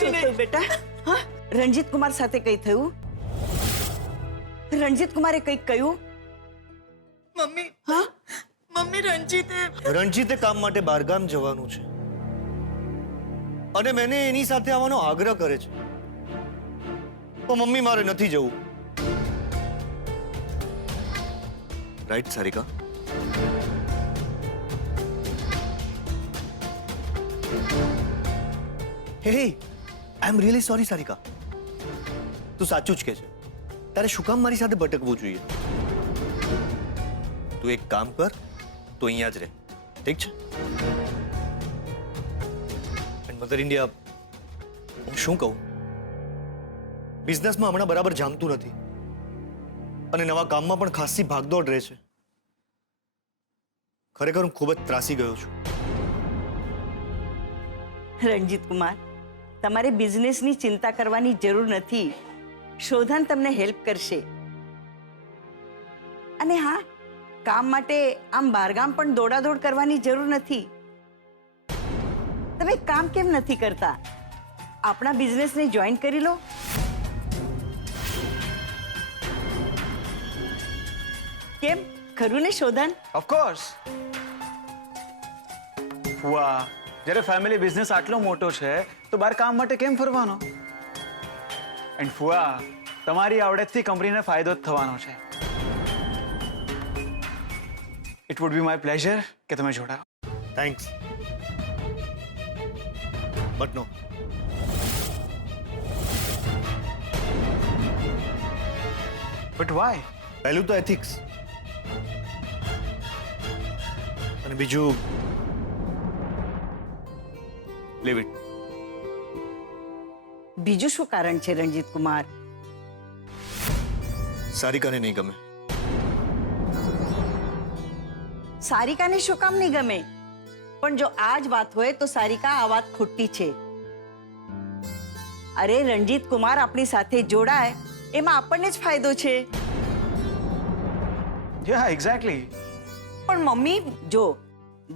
શું થયું બેટા? હા, રણજીત કુમાર સાથે કઈ થયું? રણજીત કુમારે કંઈક કહ્યું? મમ્મી, હા, મમ્મી રણજીતે કામ માટે બહારગામ જવાનું છે અને મેને એની સાથે આવવાનો આગ્રહ કરે છે, પણ મમ્મી મારે નથી જવું. રાઈટ સારિકા? હે આઈ એમ રિયલી સોરી સારિકા. તું સાચું જ કે છે. તારે શું કામ મારી સાથે ભટકવું જોઈએ? તું એક કામ કર, તો અહીંયા જ રહે, ઠીક છે? મધર ઇન્ડિયા, હું શું કહું, બિઝનેસમાં હમણાં બરાબર જામતું નથી અને નવા કામમાં પણ ખાસી ભાગદોડ રહે છે. ખરેખર હું ખૂબ જ ત્રાસી ગયો છું. રણજીત કુમાર, તમારે બિઝનેસની ચિંતા કરવાની જરૂર નથી. શોધન તમને હેલ્પ કરશે. અને હા, કામ માટે આમ બહારગામ પણ દોડાદોડ કરવાની જરૂર નથી. તમે કામ કેમ નથી કરતા? આપણા બિઝનેસને જોઈન કરી લો. કેમ, ખરું ને શોધન? Of course. ફુઆ, જ્યારે ફેમિલી બિઝનેસ આટલો મોટો છે તો બહાર કામ માટે કેમ ફરવાનો? એન્ડ ફુઆ, તમારી આવડતથી કંપનીને ફાયદો જ થવાનો છે. It would be my pleasure કે તમે જોડાઓ. Thanks, but no. But why? પહેલું તો એથિક્સ અને બીજું લીવ ઇટ. બીજું શું કારણ છે રણજીત કુમાર? સારિકાને નહીં ગમે. સારિકાને શું કામ નહીં ગમે? પણ જો આ જ વાત હોય તો સારિકા, આ વાત ખોટી છે. અરે, રણજીત કુમાર આપણી સાથે જોડાય એમાં આપણને જ ફાયદો છે. યા, એક્ઝેક્ટલી. પણ મમ્મી, જો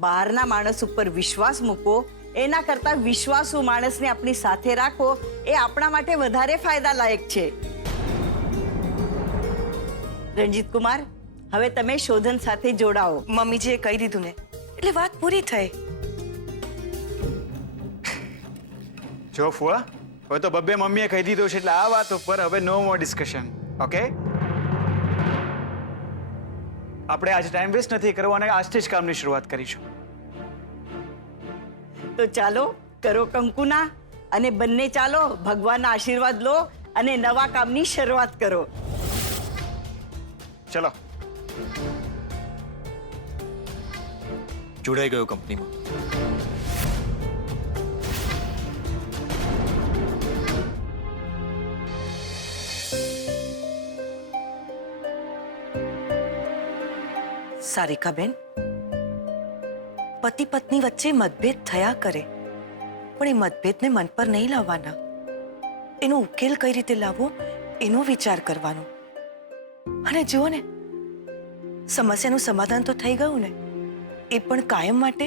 બહારના માણસ ઉપર વિશ્વાસ મૂકો એના કરતા વિશ્વાસુ માણસને આપણી સાથે રાખો એ આપણા માટે વધારે ફાયદા લાયક છે. રણજીત કુમાર, હવે તમે શોધન સાથે જોડાઓ. મમ્મીજીએ કહી દીધું ને એટલે વાત પૂરી થઈ. જો ફુઆ, હવે તો બબ્બે મમ્મીએ કહી દીધું છે એટલે આ વાત ઉપર હવે નો મોર ડિસ્કશન. ઓકે? આપણે આજે ટાઈમ વેસ્ટ નથી કરવો અને આજથી જ કામની શરૂઆત કરીશું. તો ચાલો, કરો કંકુના અને બંને ચાલો ભગવાનના આશીર્વાદ લો અને નવા કામની શરૂઆત કરો. ચલો. જોડાઈ ગયો કંપનીમાં. સારિકાબેન, પતિ પત્ની વચ્ચે મતભેદ થયા કરે, પણ એ મતભેદને મન પર નહીં લાવવાના. એનો ઉકેલ કઈ રીતે લાવવો એનો વિચાર કરવાનો. અને જુઓ ને, સમસ્યાનું સમાધાન તો થઈ ગયું ને, એ પણ કાયમ માટે.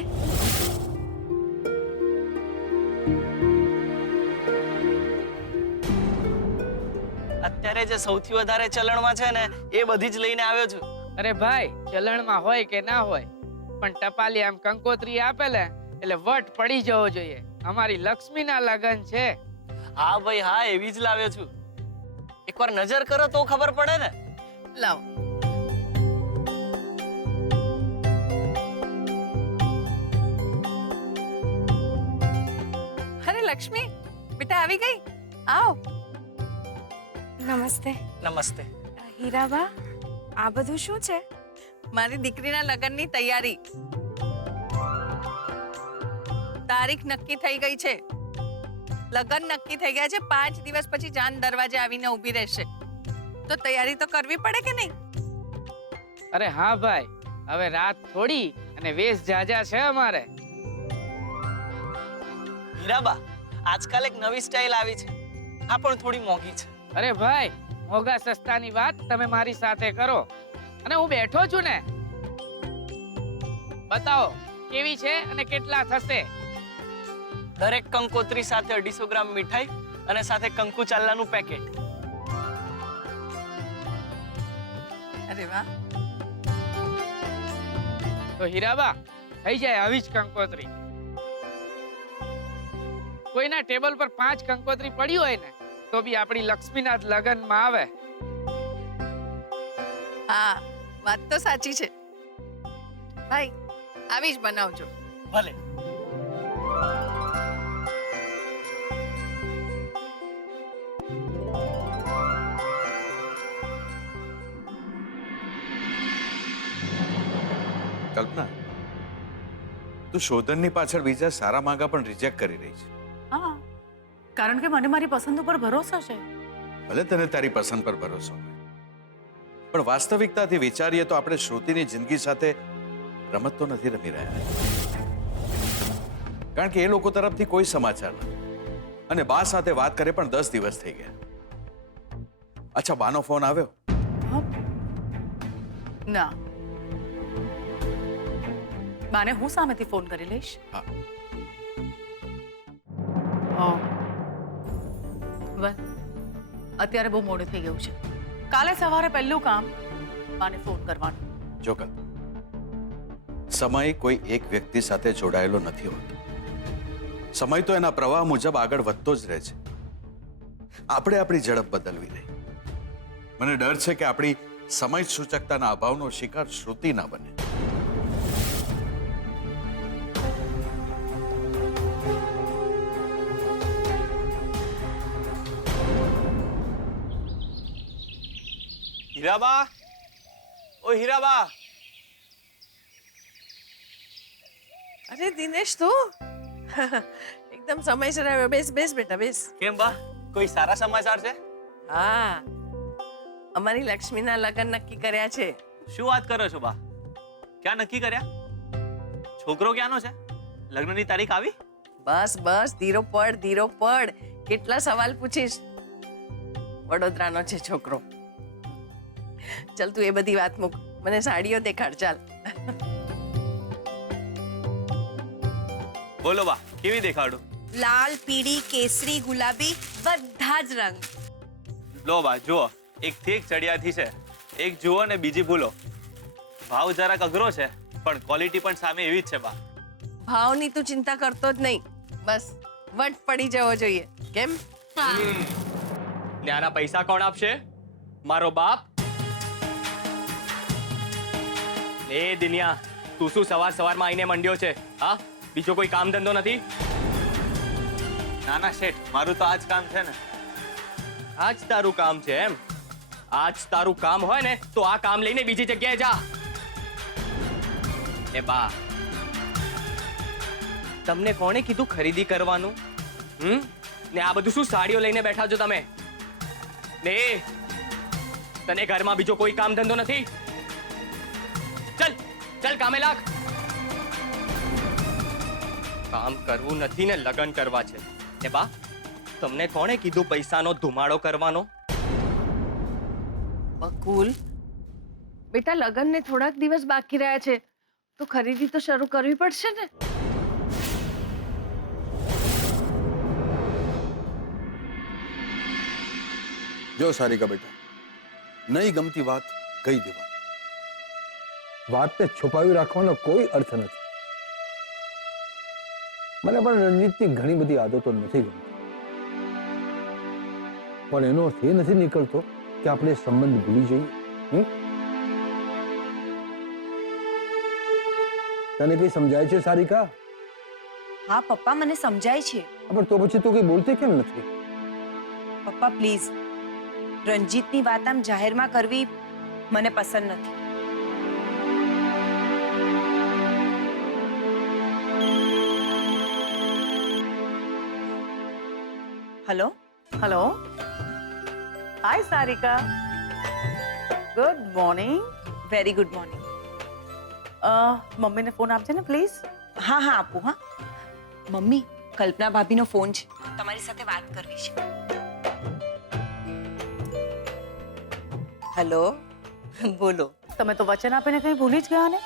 અત્યારે જે સૌથી વધારે ચલણમાં છે ને એ બધી જ લઈને આવ્યો છું. અરે ભાઈ, ચલણમાં હોય કે ના હોય, પણ ટપાલી આમ કંકોત્રી આપે ને એટલે વટ પડી જવો જોઈએ. અમારી લક્ષ્મીના લગન છે. હા ભાઈ હા, એવી જ લાવ્યો છું. એકવાર નજર કરો તો ખબર પડે ને. લાવ. અરે લક્ષ્મી, બેટા આવી ગઈ. આવ. નમસ્તે. નમસ્તે. હીરાબા, આ બધું શું છે? મારી દીકરીના લગ્નની તૈયારી. તારીખ નક્કી થઈ ગઈ છે. લગ્ન નક્કી થઈ ગયા છે. 5 દિવસ પછી જાન દરવાજે આવીને ઊભી રહેશે. તો તૈયારી તો કરવી પડે કે નહીં? અરે હા ભાઈ, હવે રાત થોડી અને વેશ જાજા છે અમારે. હીરાબા, આજકાલ એક નવી સ્ટાઇલ આવી છે. આ પણ થોડી મોંઘી છે. અરે ભાઈ, મોંઘા સસ્તાની વાત તમે મારી સાથે કરો અને હું બેઠો છું ને. બતાવો કેવી છે અને કેટલા થશે. દરેક કંકોત્રી સાથે 250 ગ્રામ મીઠાઈ અને સાથે કંકુ ચાલ્લાનું પેકેટ. અરે વાહ. તો હીરાબા થઈ જાય આવી જ કંકોત્રી. કોઈના ટેબલ પર 5 કંકોત્રી પડી હોય ને તો બી આપણી લક્ષ્મીના જ લગનમાં આવે. હા, વાત તો સાચી છે ભાઈ. આવી જ બનાવજો. ભલે. કલ્પના, તું શોધનની પાછળ બીજા સારા માંગા પણ રિજેક્ટ કરી રહી છે. હા, કારણ કે મને મારી પસંદ ઉપર ભરોસો છે. ભલે તને તારી પસંદ પર ભરોસો હોય, પણ વાસ્તવિકતાથી વિચારીએ તો આપણે શ્રુતિની જિંદગી સાથે રમત તો નથી રમી રહ્યા. કારણ કે એ લોકો તરફથી કોઈ સમાચાર નથી અને બા સાથે વાત કરે પણ 10 દિવસ થઈ ગયા. અચ્છા, બાનો ફોન આવ્યો? ના, બાને હું સામેથી ફોન કરી લઈશ. હા. વેલ, અત્યારે બહુ મોડું થઈ ગયું છે. કાલે સવારે પહેલું કામ બાને ફોન કરવાનું. જો કલ, સમય કોઈ એક વ્યક્તિ સાથે જોડાયેલો નથી હોતો. સમય તો એના પ્રવાહ મુજબ આગળ વધતો જ રહે છે. આપણે આપણી ઝડપ બદલવી નહીં. મને ડર છે કે આપણી સમય સૂચકતાના અભાવનો શિકાર શ્રુતિ ના બને. હીરાબા, ઓ હીરાબા. અરે દિનેશ, તું એકદમ સમયસર આવ્યો. બેસ બેસ બેટા, બેસ. કેમ બા, કોઈ સારા સમાચાર છે? હા, અમારી લક્ષ્મીના લગ્ન નક્કી કર્યા છે. શું વાત કરો છો બા? ક્યાં નક્કી કર્યા? છોકરો ક્યાંનો છે? લગ્નની તારીખ આવી? બસ બસ, ધીરો પડ, ધીરો પડ. કેટલા સવાલ પૂછીશ? વડોદરાનો છે છોકરો. ચાલ તું એ બધી વાત મૂક, મને સાડીઓ દેખાડ. ચાલ. બોલો બા, કેવી દેખાડું? લાલ, પીળી, કેસરી, ગુલાબી બધા જ રંગ. લો બા, જુઓ. એક થી એક ચડિયાથી છે. એક જુઓ ને બીજી ભૂલો. ભાવ જરાક અઘરો છે પણ ક્વોલિટી પણ સામે એવી જ છે બા. ભાવની તું ચિંતા કરતો જ નહીં, બસ વટ પડી જવો જોઈએ. કેમ? ને આના પૈસા કોણ આપશે? મારો બાપ. એ દિનિયા, તું શું સવારમાં આવીને મંડ્યો છે? હા, બીજો કોઈ કામ ધંધો નથી? ના ના શેઠ, મારું તો આ જ કામ છે ને. આ જ તારું કામ છે એમ? આ જ તારું કામ હોય ને તો આ કામ લઈને બીજી જગ્યાએ જા. એ બા, તમને કોણે કીધું ખરીદી કરવાનું? ને આ બધું શું સાડીઓ લઈને બેઠા છો તમે? ને તને ઘરમાં બીજો કોઈ કામ ધંધો નથી? ચલ ચલ, કામે લાગ. કામ કરવું નથી ને લગન કરવા છે. ને બા, તમને કોણે કીધું પૈસાનો ધુમાડો કરવાનો? બકુલ બેટા, લગ્નને થોડાક દિવસ બાકી રહ્યા છે તો ખરીદી તો શરૂ કરવી પડશે ને. જો સારિકા બેટા, નહીં ગમતી વાત કહી દેવાની. વાતને છુપાવી રાખવાનો કોઈ અર્થ નથી. મને પણ રણજીતની ઘણી બધી આદતો નથી ગમતી, પણ એનો અર્થ એ નથી નીકળતો કે આપણે સંબંધ ભૂલી જઈએ. તને કઈ સમજાય છે સારિકા? હા પપ્પા, મને સમજાય છે. પણ તો પછી તું કઈ બોલતી કેમ નથી? પપ્પા પ્લીઝ, રણજીતની વાત આમ જાહેરમાં કરવી મને પસંદ નથી. Hello. Hello. Hi Sarika. Good morning. Very good morning. મમ્મીને ફોન આપજે ને પ્લીઝ. હા હા આપું. હા મમ્મી, કલ્પના ભાભીનો ફોન છે, તમારી સાથે વાત કરવી છે. હેલો, બોલો. તમે તો વચન આપીને કઈ ભૂલી જ ગયા ને?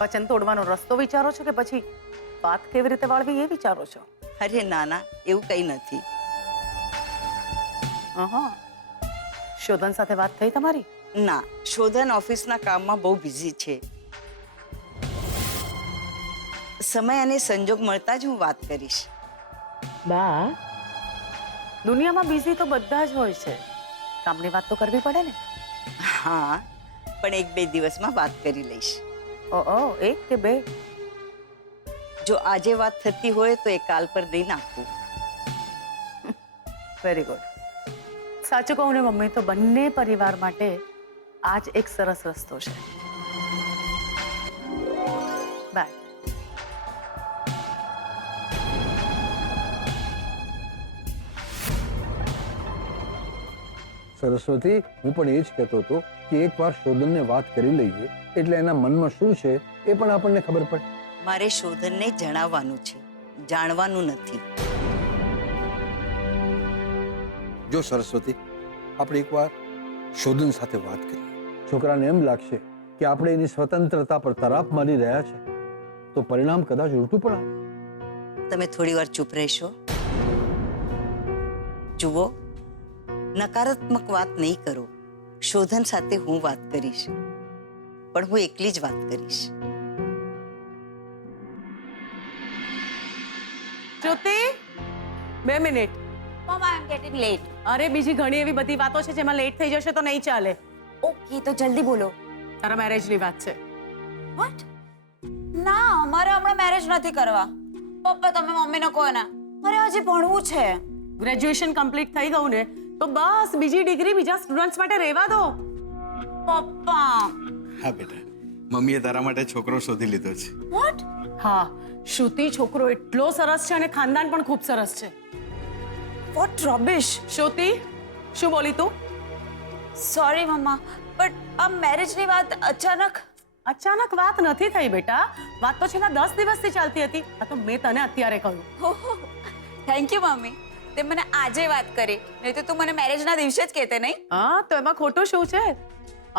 વચન તોડવાનો રસ્તો વિચારો છો કે પછી વાત કેવી રીતે વાળવી એ વિચારો છો? અરે ના ના, એવું કંઈ નથી. હા, શોધન સાથે વાત થઈ તમારી? ના, શોધન ઓફિસના કામમાં બહુ બિઝી છે. સમય અને સંજોગ મળતા જ હું વાત કરીશ. બા, દુનિયામાં બિઝી તો બધા જ હોય છે, કામની વાત તો કરવી પડે ને. હા, પણ 1-2 દિવસમાં વાત કરી લઈશ. ઓ એક કે બે? જો આજે વાત થતી હોય તો એ કાલ પર દઈ નાખું. Very good. સાચું કહું ને મમ્મી, તો બંને પરિવાર માટે આજ એક સરસ રસ્તો છે. બાય. સરસ્વતી, હું પણ એ જ કહેતો હતો કે એકવાર શોધનને વાત કરી લઈએ એટલે એના મનમાં શું છે એ પણ આપણને ખબર પડે. મારે શોધનને જણાવવાનું છે, જાણવાનું નથી. જો સરસ્વતી, આપણે એકવાર શોધન સાથે વાત કરીએ. છોકરાને એમ લાગશે કે આપણે એની સ્વતંત્રતા પર તરાપ મારી રહ્યા છે તો પરિણામ કદાચ ઉલટું પણ આવે. તમે થોડી વાર ચૂપ રહેશો? જુઓ, નકારાત્મક વાત નહીં કરો. શોધન સાથે હું વાત કરીશ, પણ હું એકલી જ વાત કરીશ. શ્રુતિ, 2 મિનિટ. મમ, આઈ એમ ગેટિંગ લેટ. અરે, બીજી ઘણી એવી બધી વાતો છે જેમાં લેટ થઈ જશે તો નહીં ચાલે. ઓકે, તો જલ્દી બોલો. તારા મેરેજની વાત છે. વોટ? ના, અમારે હમણાં મેરેજ નથી કરવા. પપ્પા, તમે મમ્મીને કહો ને, મારે હજી ભણવું છે. ગ્રેજ્યુએશન કમ્પ્લીટ થઈ ગયું ને તો બસ બીજી ડિગ્રી બીજા સ્ટુડન્ટ્સ માટે રહેવા દો. પપ્પા. હા બેટા, મમ્મીએ તારા માટે છોકરો શોધી લીધો છે. વોટ? હા, શ્રુતિ, છોકરો એટલો સરસ છે અને ખાનદાન પણ ખૂબ સરસ છે. વોટ રબિશ. શ્રુતિ, શું બોલી તું? સોરી મમ્મા, બટ આ મેરેજની વાત અચાનક વાત નથી થઈ બેટા. વાત તો છેલ્લા 10 દિવસથી ચાલતી હતી. આ તો મેં તને અત્યારે કહ્યું. થેન્ક યુ મમ્મી, તે મને આજે વાત કરી, નહીં તો તું મને મેરેજના દિવસે જ કહેતે નહીં. હા, તો એમાં ખોટું શું છે?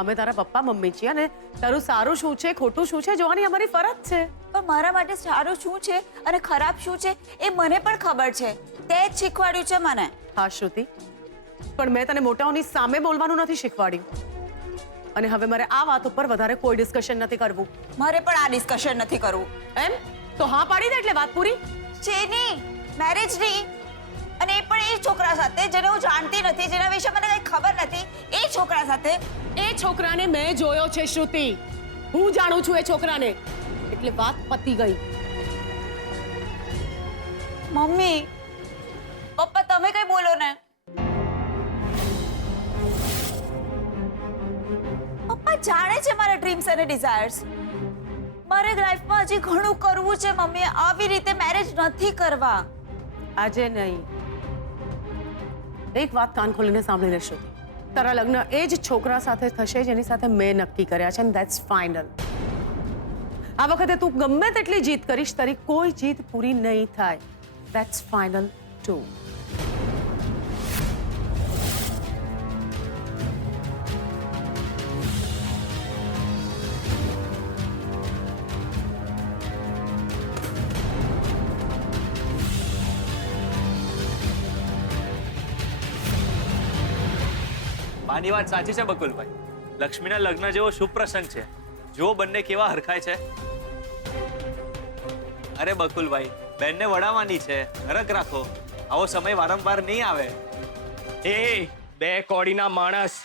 અમે તારા પપ્પા મમ્મી છીએ અને તારું સારું શું છે ખોટું શું છે જોવાની અમારી ફરજ છે. પણ મારા માટે સારું શું છે અને ખરાબ શું છે એ મને પણ ખબર છે. તે જ શીખવાડ્યું છે મને. હા શ્રુતિ, પણ મેં તને મોટાઓની સામે બોલવાનું નથી શીખવાડ્યું. અને હવે મારે આ વાત ઉપર વધારે કોઈ ડિસ્કશન નથી કરવું. મારે પણ આ ડિસ્કશન નથી કરવું. એમ તો હા પાડી દે એટલે વાત પૂરી. શેની? મેરેજની. અને એ પણ એ છોકરા સાથે જેને હું જાણતી નથી, જેના વિશે મને કંઈ ખબર નથી. એ છોકરા સાથે. એ છોકરાને મેં જોયો છે શ્રુતિ. હું જાણું છું એ છોકરાને, એટલે વાત પતી ગઈ. મમ્મી, પપ્પા, તમે કઈ બોલો ને. પપ્પા જાણે છે મારા ડ્રીમ્સ અને ડિઝાયર્સ. મારે લાઈફમાં હજી ઘણું કરવું છે મમ્મી. આવી રીતે મેરેજ નથી કરવા. આજે નહીં. એક વાત કાન ખોલીને સાંભળી લેશો. તારા લગ્ન એ જ છોકરા સાથે થશે જેની સાથે મેં નક્કી કર્યા છે, અને ધેટ્સ ફાઇનલ. આ વખતે તું ગમે તેટલી જીત કરીશ, તારી કોઈ જીત પૂરી નહીં થાય. That's final two. બાની વાત સાચી છે બકુલભાઈ. લક્ષ્મીના લગ્ન જેવો શુભ પ્રસંગ છે. જો બંને કેવા હરખાય છે. અરે બકુલભાઈ, બેનને વડાવવાની છે, હરખ રાખો. આવો સમય વારંવાર નહીં આવે. એ બે કોડીના માણસ.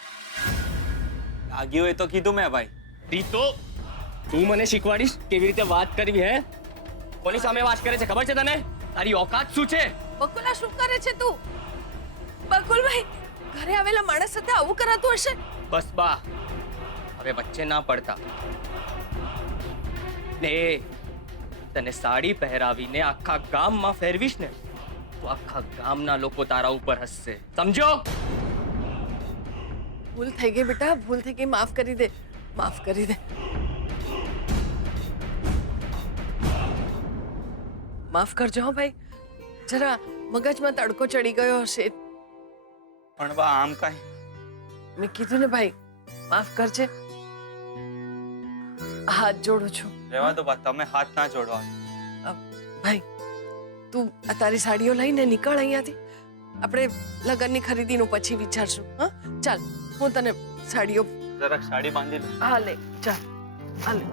લાગ્યું હોય તો કીધું મેં ભાઈ. રીતો, તું મને શીખવાડીશ કેવી રીતે વાત કરવી હે? કોની સામે વાત કરે છે ખબર છે તને? તારી ઓકાત શું છે? બકુલા, શું કરે છે તું? બકુલભાઈ, ઘરે આવેલા માણસ સાથે આવું કરાતું હશે? બસ બા, હવે વચ્ચે ના પડતા. ને તને સાડી પહેરાવીને આખા ગામમાં ફેરવીશ ને તો આખા ગામના લોકો તારા ઉપર હસશે, સમજો? ભૂલ થઈ ગઈ બેટા, ભૂલ થઈ ગઈ. માફ કરી દે, માફ કરી દે. માફ કરજો હો ભાઈ, જરા મગજમાં તડકો ચડી ગયો હશે. પણ બા આમ કાંઈ? મેં કીધું ને ભાઈ, માફ કરજે. હાથ જોડું છું. રહેવા દો બા, તમે હાથ ના જોડવા. ભાઈ તું આ તારી સાડીઓ લઈને નીકળ અહીંયાથી. આપણે લગ્નની ખરીદીનું પછી વિચારશું. હા ચાલ, હું તને સાડીઓ જરાક સાડી બાંધી લો. હા લે ચાલ હા લે.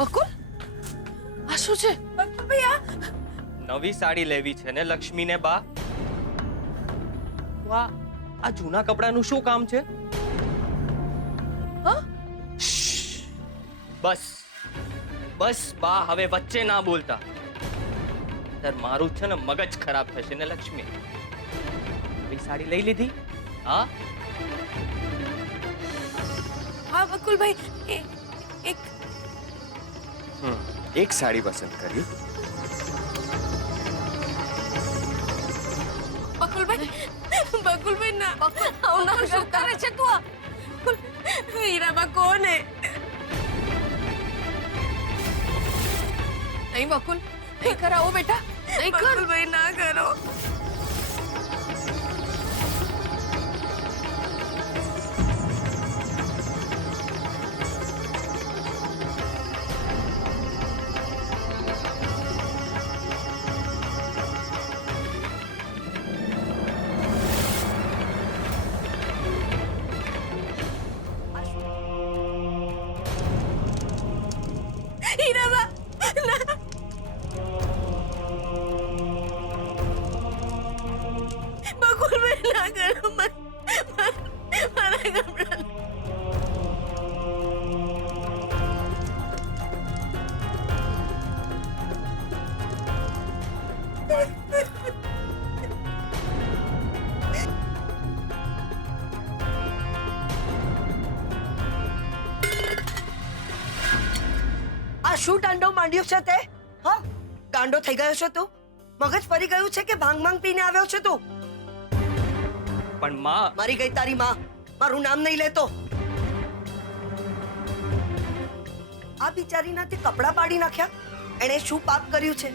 બકુલ આ શું છે? નવી સાડી લેવી છે ને લક્ષ્મીને બા. વાહ, આ જૂના કપડાનું શું કામ છે? હા? બસ બસ બા, હવે વચ્ચે ના બોલતા. તાર મારું છે ને મગજ ખરાબ થશે ને લક્ષ્મી. નવી સાડી લઈ લીધી? હા હા બકુલભાઈ એક સાડી પસંદ કરી. બકુલભાઈ ના આવું ના શું કરે છે તું? આ હીરાબા કોણ હે? નહીં બકુલ, નહીં કરાવો બેટા, નહીં કર. બકુલભાઈ ના કરો. આ શું તાંડવ માંડ્યો છે તે? હા, ગાંડો થઈ ગયો છે તું? મગજ ફરી ગયું છે કે ભાંગ ભાંગ પીને આવ્યો છે તું? પણ માં, મારી ગઈ તારી માં, મારું નામ નહીં લેતો. આ બિચારીના તે કપડા પાડી નાખ્યા. એણે શું પાપ કર્યું છે?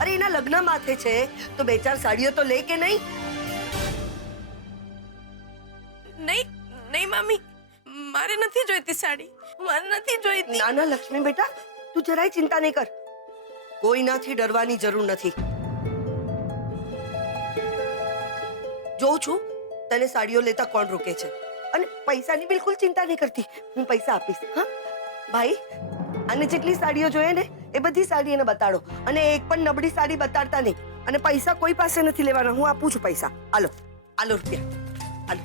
અરે એના લગ્ન માથે છે તો બે ચાર સાડીઓ તો લે કે નહીં? નહીં નહીં મામી, મારે નથી જોઈતી સાડી, મારે નથી જોઈતી. ના ના લક્ષ્મી બેટા, તું જરાય ચિંતા નહીં કર. કોઈનાથી ડરવાની જરૂર નથી. જોઉં છું તને સાડીઓ લેતા કોણ રોકે છે. અને પૈસાની બિલકુલ ચિંતા નહીં કરતી, હું પૈસા આપીશ. હા ભાઈ, આને જેટલી સાડીઓ જોઈએ ને એ બધી સાડી એને બતાડો, અને એક પણ નબળી સાડી બતાડતા નહીં. અને પૈસા કોઈ પાસે નથી લેવાના, હું આપું છું પૈસા. આલો આલો રૂપિયા આલો.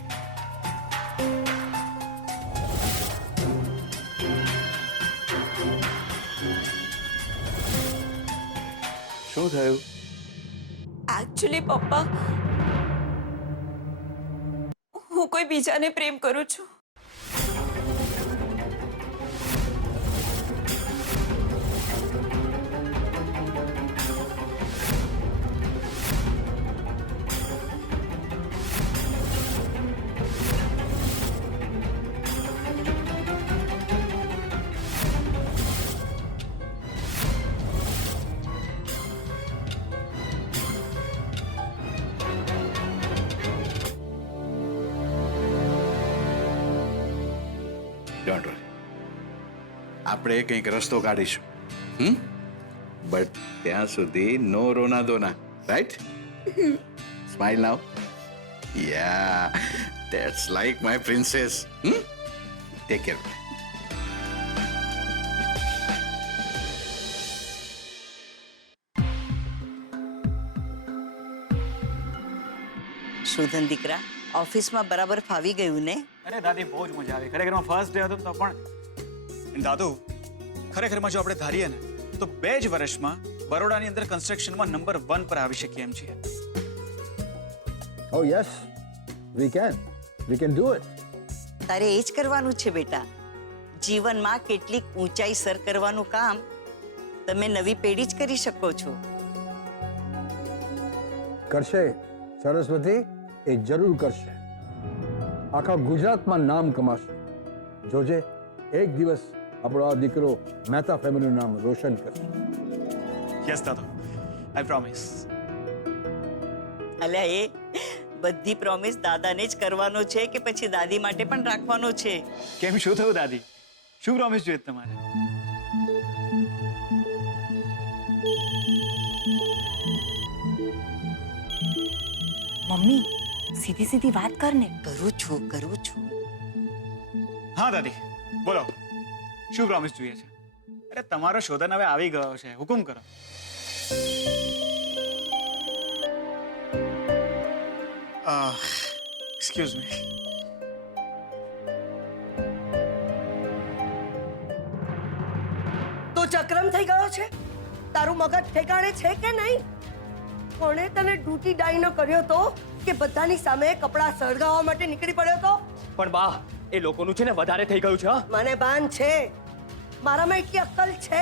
શું થયું? એકચ્યુઅલી પપ્પા, હું કોઈ બીજાને પ્રેમ કરું છું. ડોન્ટ વરી, આપણે કંઈક રસ્તો કાઢીશું. બટ ત્યાં સુધી નો રોના દોના, right? Smile now. Yeah, that's like my princess. Take care. Shodhan દીકરા, ઓફિસમાં બરાબર ફાવી ગયું ને? અરે દાદી, બહુ જ મજા આવી. ખરેખર ફર્સ્ટ ડે હતો તો પણ દાદુ, ખરેખરમાં જો આપણે ધારીએ ને તો 2 જ વર્ષમાં બરોડાની અંદર કન્સ્ટ્રક્શનમાં નંબર 1 પર આવી શકીએ એમ છીએ. Oh yes, we can do it. તારે એ જ કરવાનું છે બેટા. જીવનમાં કેટલીક ઊંચાઈ સર કરવાનું કામ તમે નવી પેઢી જ કરી શકો છો. કરશે સરસ્વતી, એ જરૂર કરશે. આખા ગુજરાતમાં નામ કમાશે. જોજે, એક દિવસ આપણો આ દીકરો મહેતા ફેમિલીનું નામ રોશન કરશે. યસ દાદુ, આઈ પ્રોમિસ. અલ્યા, એ બધી પ્રોમિસ દાદાને જ કરવાનો છે કે પછી દાદી માટે પણ રાખવાનો છે? કેમ શું થયું દાદી? શું પ્રોમિસ જોઈએ તમારે? મમ્મી સીધી સીધી વાત કર ને. કરું છું. હા દાદી બોલો, શું પ્રોમિસ જોઈએ છે? અરે તમારો શોધન હવે આવી ગયો છે, હુકુમ કરો. Excuse me. તો ચક્રમ થઈ ગયો છે? તારું મગજ ઠેકાણે છે કે નહીં? કોણે તને ડ્યુટી ડાયનો કર્યો તો કે બધાની સામે કપડાં સળગાવવા માટે નીકળી પડ્યો તો? પણ બા એ લોકોનું છે ને વધારે થઈ ગયું છે હા? મને ભાન છે, મારામાં એટલી અક્કલ છે.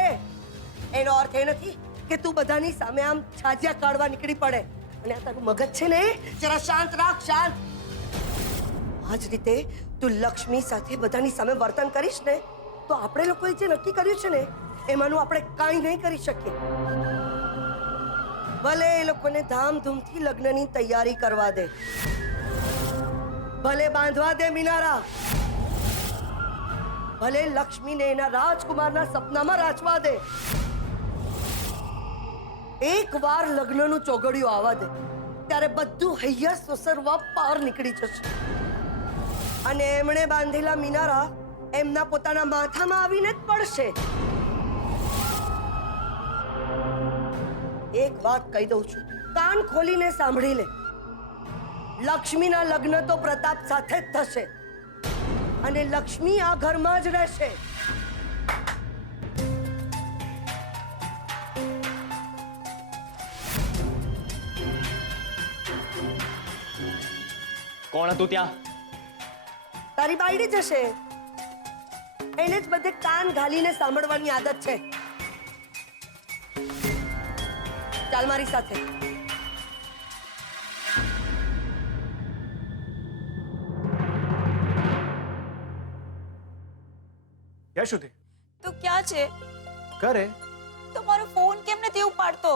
એનો અર્થ એ નથી કે તું બધાની સામે આમ છાજિયા કાઢવા નીકળી પડે. અને આ તારું મગજ છે ને, જરા શાંત રાખ, શાંત. આ જ રીતે તું લક્ષ્મી સાથે બધાની સામે વર્તન કરીશ ને તો આપણે લોકોએ જે નક્કી કર્યું છે ને એમાંનું આપણે કાંઈ નહીં કરી શકીએ. ભલે એ લોકોને ધામધૂમથી લગ્નની તૈયારી કરવા દે, ભલે બાંધવા દે મિનારા, ભલે લક્ષ્મીને એના રાજકુમારના સપનામાં રાચવા દે, એકવાર લગ્નનું ચોગડિયું આવવા દે ત્યારે બધું હૈયા સોસરવા પાર નીકળી જશે. અને એમણે બાંધેલા મિનારા એમના પોતાના માથામાં આવીને જ પડશે. એક વાત કહી દઉં છું, કાન ખોલીને સાંભળી લે. લક્ષ્મીના લગ્ન તો પ્રતાપ સાથે જ થશે અને લક્ષ્મી આ ઘરમાં જ રહેશે. કોણ હતું ત્યાં? તારી બાયડી જશે. એને જ બધે કાન ઘાલીને સાંભળવાની આદત છે. ચાલ મારી સાથે. ક્યાં શું થયું? તું ક્યાં છે? કરે તો મારો ફોન કેમ નથી ઉપાડતો?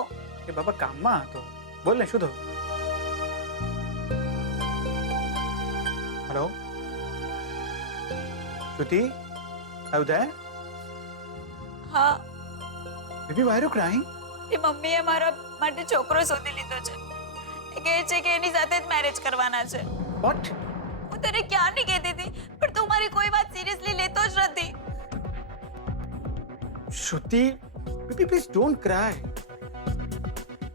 એ બાબા કામમાં હતો. બોલ ને શું થયું? Hello Shruti, are you there? હા, baby why are you crying? એ મમ્મીએ મારા માટે છોકરો શોધી લીધો છે. એ કહે છે કે એની સાથે જ મેરેજ કરવાના છે. વોટ? હું તને ક્યારની કહેતી હતી પણ તું મારી કોઈ વાત સિરિયસલી લેતો જ નથી. શ્રુતિ, બેબી પ્લીઝ ડોન્ટ ક્રાય.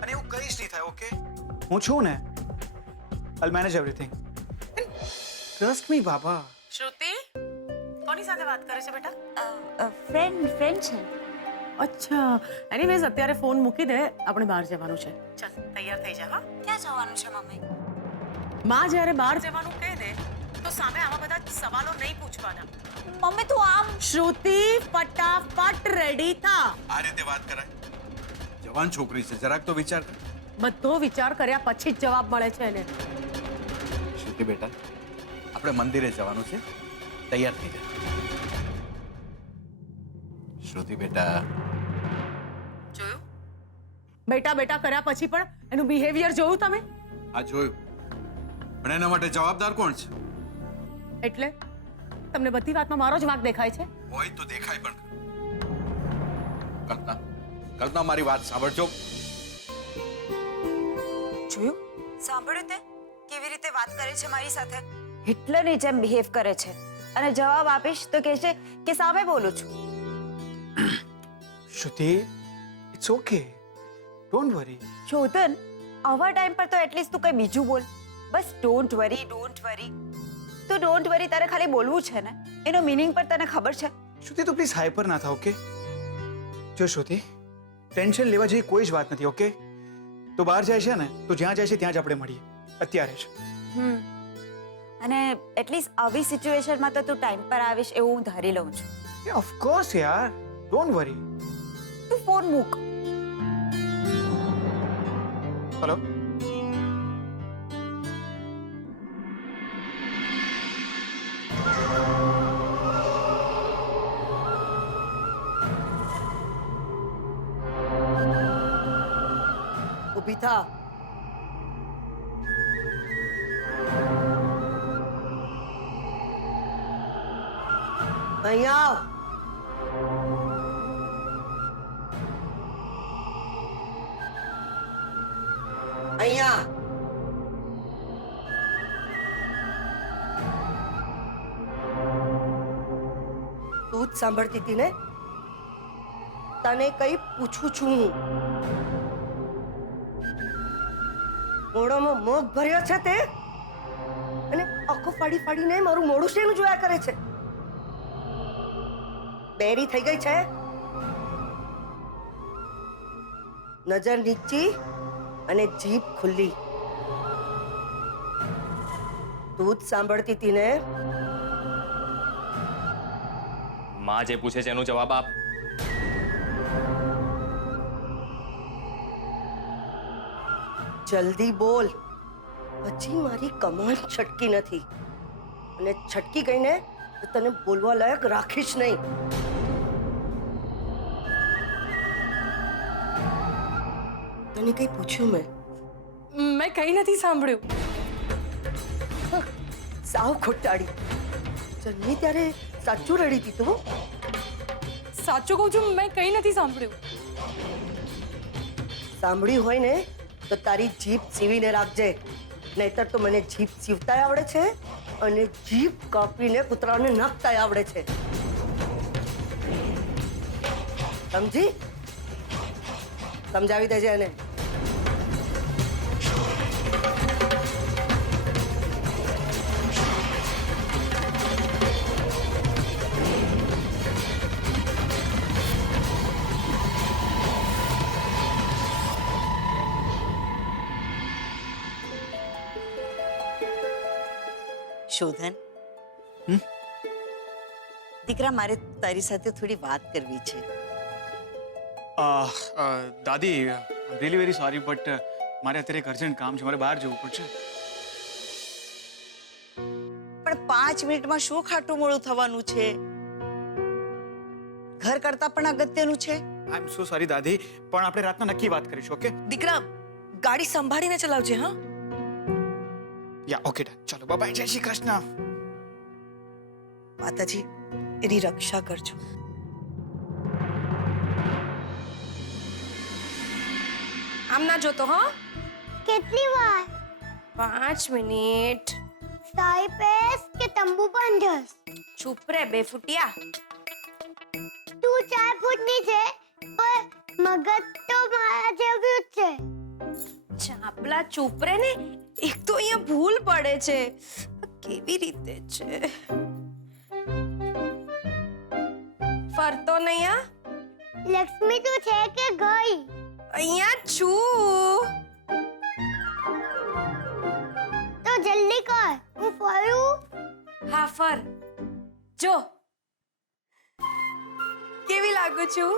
અને એવું કઈ જ નહીં થાય, ઓકે? હું છું ને, I'll manage everything. Trust me બાબા. શ્રુતિ કોની સાથે વાત કરે છે બેટા? ફ્રેન્ડ છે. અચ્છા, એનીવેઝ અત્યારે ફોન મૂકી દે, આપણે બહાર જવાનું છે. ચાલ તૈયાર થઈ જા. હા, ક્યાં જવાનું છે મમ્મી? માં જ્યારે બહાર જવાનું કહે ને તો સામે આવા બધા સવાલો નહીં પૂછવાના. મમ્મી તું આમ. શ્રુતિ ફટાફટ રેડી થા. આ રીતે વાત કરાય? જવાન છોકરી છે, જરાક તો વિચાર કર. બધો વિચાર કર્યા પછી જ જવાબ મળે છે એને. શ્રુતિ બેટા, આપણે મંદિરે જવાનું છે, તૈયાર થઈ જા. શ્રુતિ બેટા. જોયું? બેટા બેટા કર્યા પછી પણ એનું બિહેવિયર જોયું તમે? આ જોયું, પણ એના માટે જવાબદાર કોણ છે? એટલે તમને બધી વાતમાં મારો જ વાંક દેખાય છે? હોય તો દેખાય પણ. કલ્પના, કલ્પના મારી વાત સાંભળજો. જોયું? સાંભળ્યું તે કેવી રીતે વાત કરે છે મારી સાથે? હિટલરની જેમ બિહેવ કરે છે અને જવાબ આપીશ તો કહે છે કે સામે બોલું છું. શ્રુતિ, ઇટ્સ ઓકે, ડોન્ટ વરી. શોધન, આવા ટાઈમ પર તો એટલીસ્ટ તું કંઈ બીજું બોલ. બસ ડોન્ટ વરી, ડોન્ટ વરી. તું ડોન્ટ વરી તારે ખાલી બોલવું છે ને? એનો મીનિંગ પર તને ખબર છે? શ્રુતિ તું પ્લીઝ હાઈપર ના થા, ઓકે? જો શ્રુતિ, ટેન્શન લેવા જેવી કોઈ જ વાત નથી, ઓકે? તું બહાર જાય છે ને, તું જ્યાં જાય છે ત્યાં જ આપણે મળીએ અત્યારે જ. અને એટલીસ્ટ આવી સિચ્યુએશનમાં તો તું ટાઈમ પર આવીશ એવું હું ધારી લઉં છું. ઓફ કોર્સ યાર, ડોન્ટ વરી. તું ફોન મૂક. હેલો. ઊભી થા. અહીંયા આવ. અહીંયા. તું જ સાંભળતી હતી ને? તને કઈ પૂછું છું હું. મોઢામાં મગ ભર્યો છે તે અને આંખો ફાડી ફાડીને મારું મોઢું શેનું જોયા કરે છે? બેરી થઈ ગઈ છે? નજર નીચી અને જીભ ખુલ્લી. તું જ સાંભળતી હતી ને? માં જે પૂછે છે એનો જવાબ આપ. જલ્દી બોલ, પછી મારી કમાન છટકી નથી અને છટકી ગઈ ને તો તને બોલવા લાયક રાખીશ નહીં. તને કઈ પૂછ્યું મેં કંઈ નથી સાંભળ્યું. સાવ ખોટાડી. જન્મી ત્યારે સાચું રડી હતી તું. સાચું કહું છું, મેં કંઈ નથી સાંભળ્યું. સાંભળ્યું હોય ને તો તારી જીભ સીવીને રાખજે, નહીતર તો મને જીભ સીવતાય આવડે છે અને જીભ કાપીને કૂતરાને નાખતાય આવડે છે. સમજી? સમજાવી દેજે એને. શોધન, દીકરા, મારે તારી સાથે થોડી વાત કરવી છે. દાદી, રિયલી વેરી સોરી, બટ મારે અત્યારે એક અર્જન્ટ કામ છે, મારે બહાર જવું પડશે. પણ 5 મિનિટમાં શું ખાટું મોડું થવાનું છે? ઘર કરતા પણ અગત્યનું છે. આઈ એમ સો સોરી દાદી, પણ આપણે રાતના નક્કી વાત કરીશું, ઓકે? દીકરા, ગાડી સંભાળીને ચલાવજે. હા, યા ઓકે ડન. ચલો બાય, જય શ્રી કૃષ્ણ. માતાજી એની રક્ષા કરજો. આમ ના જોતો, હા? કેટલી વાર? 5 મિનિટ. સાઈ પેસ કે તંબુ બંધસ? ચૂપ રે બે ફૂટિયા. તું 4 ફૂટની છે પણ મગજ તો મારા જેવું જ છે. ચાપલા ચૂપ રે ને. એક તો અહીંયા ભૂલ પડે છે. કેવી રીતે છે? ફરતો નહીં. આ લક્ષ્મી તું છે કે ગઈ? અહીંયા છું. તો જલ્દી કર, હું ફરું. હા ફર. જો કેવી લાગુ છું?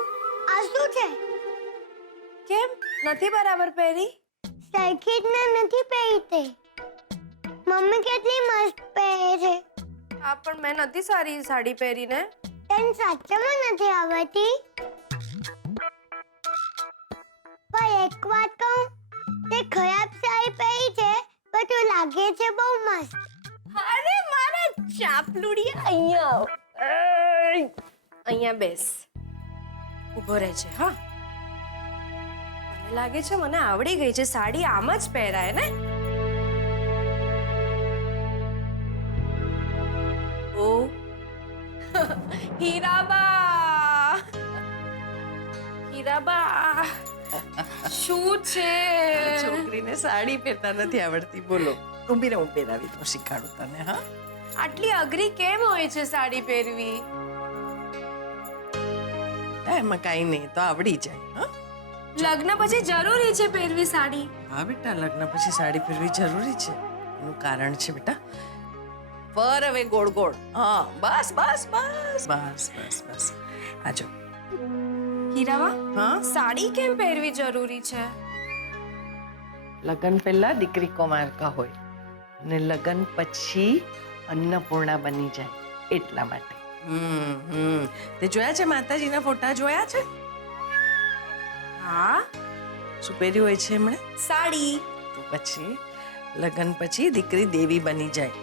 આ શું છે? કેમ નથી બરાબર પહેરી? સરખી જ નથી પહેરતી. મમ્મી કેટલી મસ્ત પહેરે છે. આ પણ મેં નથી સારી સાડી પહેરીને. તને સાચમાં નથી આવડતી? પણ એક વાત કહું, તે ખરાબ સાડી પહેરી છે પણ તું લાગે છે બહુ મસ્ત. અરે મારા ચાપલુડિયા, અહીંયા આવ. અહીંયા બેસ. ઊભો રહે છે. હા, મને લાગે છે મને આવડી ગઈ છે સાડી. આમ જ પહેરાય ને? ઓ હીરાબા, હીરાબા, શું છે? છોકરીને સાડી પહેરતા નથી આવડતી. બોલો, ઊભી રહે, હું પહેરાવી તો શીખાડું તને. હા, આટલી અઘરી કેમ હોય છે સાડી પહેરવી? એમાં કાંઈ નહીં, તો આવડી જાય. હા, લગ્ન પછી જરૂરી છે પહેરવી સાડી? હા બેટા, લગ્ન પછી સાડી પહેરવી જરૂરી છે. એનું કારણ છે બેટા. પર હવે ગોળ ગોળ. હા, બસ બસ બસ બસ બસ બસ. આજો. હીરાબા, હા, સાડી કેમ પહેરવી જરૂરી છે? લગ્ન પહેલા દીકરી કુમારકા હોય અને લગ્ન પછી અન્નપૂર્ણા બની જાય, એટલા માટે. તે જોયા છે માતાજીના ફોટા? જોયા છે? હા. શું પહેર્યું હોય છે એમણે? સાડી. તો પછી લગ્ન પછી દીકરી દેવી બની જાય,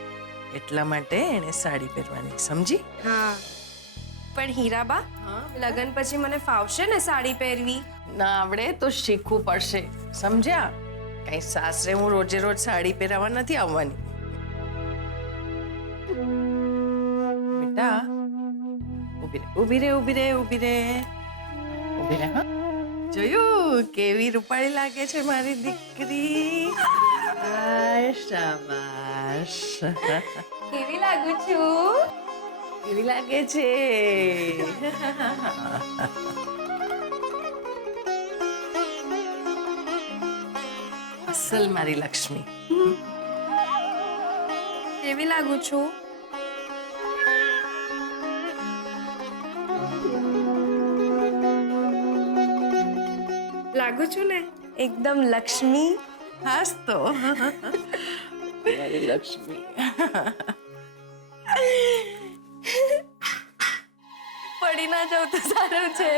એટલા માટે એને સાડી પહેરવાની. સમજી? હા. પણ હીરાબા લગન પછી મને ફાવશે ને સાડી પહેરવી? ના આવડે તો શીખવું પડશે, સમજ્યા? કઈ સાસરે હું રોજે રોજ સાડી પહેરાવા નથી આવવાની. બેટા ઊભી રે, ઊભી રે, ઊભી રે, ઊભી રે. હા, જોયું કેવી રૂપાળી લાગે છે મારી દીકરી? શાબાશ. કેવી લાગુ છું? કેવી લાગે છે? અસલ મારી લક્ષ્મી. કેવી લાગુ છું? લાગુ છું ને એકદમ લક્ષ્મી? હાસ તો મારી લક્ષ્મી. પડી ના જાવ તો સારું છે.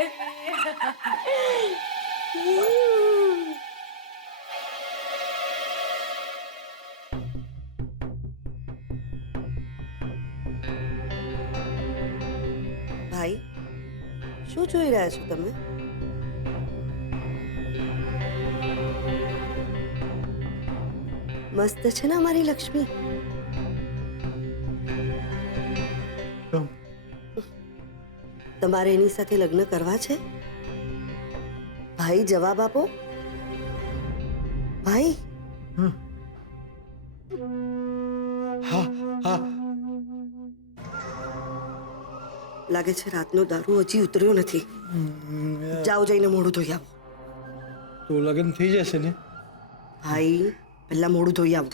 ભાઈ, શું જોઈ રહ્યા છો તમે? મસ્ત છે ને અમારી લક્ષ્મી? તમારે એની સાથે લગ્ન કરવા છે? ભાઈ જવાબ આપો. ભાઈ લાગે છે રાતનો દારૂ હજી ઉતર્યો નથી. જાઓ જઈને મોઢું ધોઈ આવો. તો લગ્ન થઈ જશે ને? ભાઈ પહેલા મોઢું ધોઈ આવો.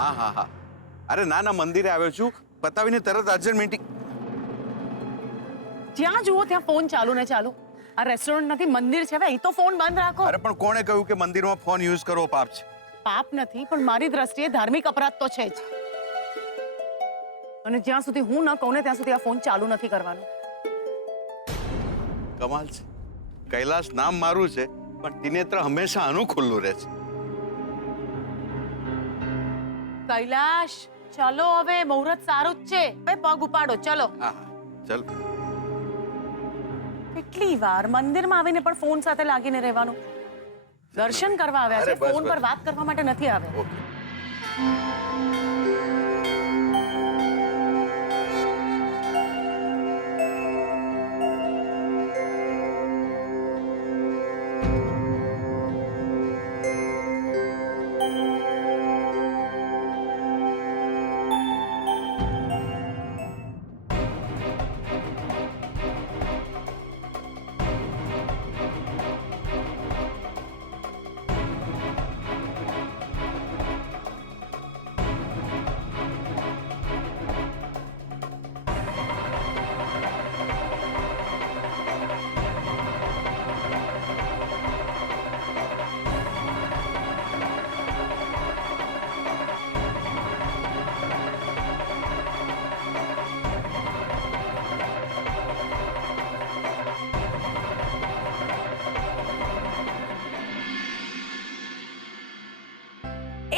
હા હા હા, અરે ના ના, મંદિરે આવ્યો છું, પતાવીને તરત અર્જન્ટ મીટિંગ. જ્યાં જુઓ ત્યાં ફોન ચાલુ ને ચાલુ. આ રેસ્ટોરન્ટ નથી, મંદિર છે ભાઈ, તો ફોન બંધ રાખો. અરે પણ કોણે કહ્યું કે મંદિરમાં ફોન યુઝ કરવો પાપ છે? પાપ નથી, પણ મારી દ્રષ્ટિએ ધાર્મિક અપરાધ તો છે જ. અને જ્યાં સુધી હું ન કહું ને ત્યાં સુધી આ ફોન ચાલુ નથી કરવાનો. કમાલ છે, કૈલાશ નામ મારું છે પણ ત્રિનેત્ર હંમેશા આનું ખુલ્લું રહે છે. કૈલાશ ચલો હવે, મુહૂર્ત સારું જ છે. હવે પગ ઉપાડો, ચલો. હા ચલ. કેટલી વાર મંદિરમાં આવીને પણ ફોન સાથે લાગીને રહેવાનું? દર્શન કરવા આવ્યા છે, અરે બસ, ફોન પર બસ. વાત કરવા માટે નથી આવ્યા. ઓકે.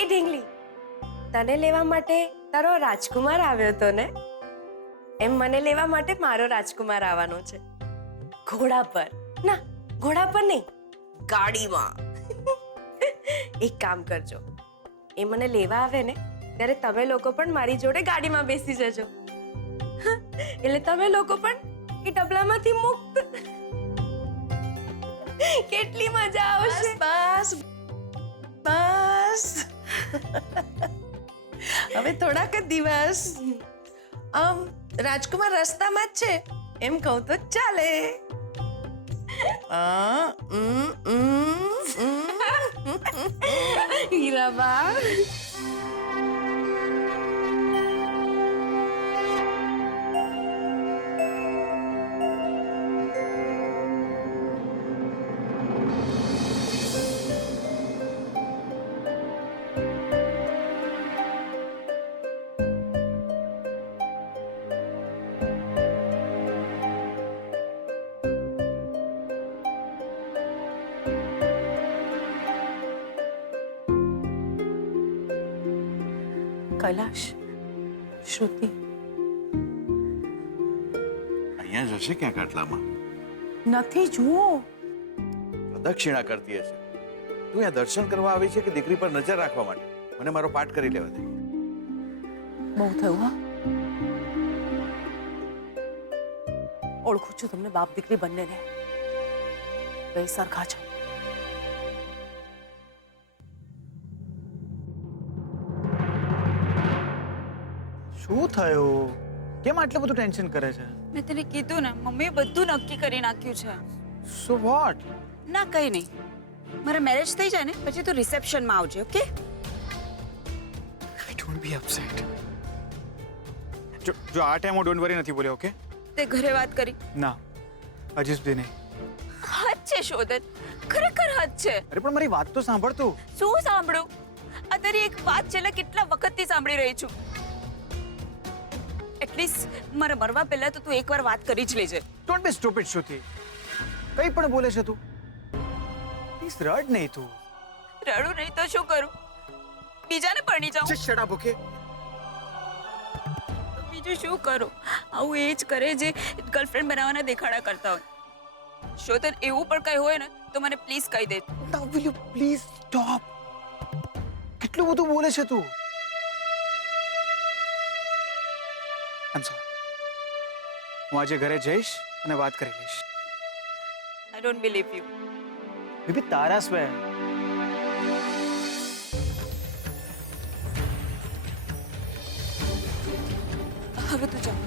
એ ઢીંગલી, તને લેવા માટે તારો રાજકુમાર આવ્યો હતો ને? એમ મને લેવા માટે મારો રાજકુમાર આવવાનો છે. ઘોડા પર. ના, ઘોડા પર નહીં, ગાડીમાં. એક કામ કરજો, એ મને લેવા આવે ને ત્યારે તમે લોકો પણ મારી જોડે ગાડીમાં બેસી જજો. એટલે તમે લોકો પણ એ ડબલામાંથી મુક્ત. કેટલી મજા આવશે. બસ બસ. હવે થોડાક જ દિવસ. રાજકુમાર રસ્તામાં જ છે, એમ કહું તો ચાલે. હીરાબા, કૈલાશ, શ્રુતિ, અહીંયા જ હશે ક્યાંક આટલામાં. નથી જુઓ. પ્રદક્ષિણા કરતી હશે. તું અહીંયા દર્શન કરવા આવી છે કે દીકરી પર નજર રાખવા માટે? મને મારો પાઠ કરી લેવા દે. બહુ થયું હા. ઓળખું છું તમને બાપ દીકરી બંનેને. બે સરખા છો. શું થયું? કેમ આટલું બધું ટેન્શન કરે છે? મેં તને કીધું ને, મમ્મીએ બધું નક્કી કરી નાખ્યું છે. So what? ના કઈ નહીં. મારા મેરેજ થઈ જાય ને પછી તું રિસેપ્શનમાં આવજે, ઓકે? Don't be upset. જો આ ટાઈમ હું ડોન્ટ વરી નથી બોલ્યો, ઓકે? તે ઘરે વાત કરી? ના, હજી સુધી નહીં. હદ છે શોધન, ખરેખર હદ છે. અરે પણ મારી વાત તો સાંભળ તું. શું સાંભળું? આ તારી એક વાત છેલ્લા કેટલા વખતથી સાંભળી રહી છું. એટલીસ્ટ મારા મરવા પહેલા તો તું એકવાર વાત કરી જ લેજે. ડોન્ટ બી સ્ટુપિડ શ્રુતિ. કઈ પણ બોલે છે તું. પ્લીઝ રડ નહીં તું. રડું નહીં તો શું કરું? બીજાને પરણી જાઉં? Shut up, okay? બીજું શું કરું? આવું એ જ કરે જે ગર્લફ્રેન્ડ બનાવવાના દેખાડા કરતા હોય. શોધન એવું પણ કઈ હોય ને તો મને પ્લીઝ કહી દે. નાઉ વિલ યુ પ્લીઝ સ્ટોપ? કેટલું બધું બોલે છે તું. આમ સોરી. હું આજે ઘરે જઈશ અને વાત કરી લઈશ. I don't believe you. Baby તારા સ્વેર. હવે તું જા.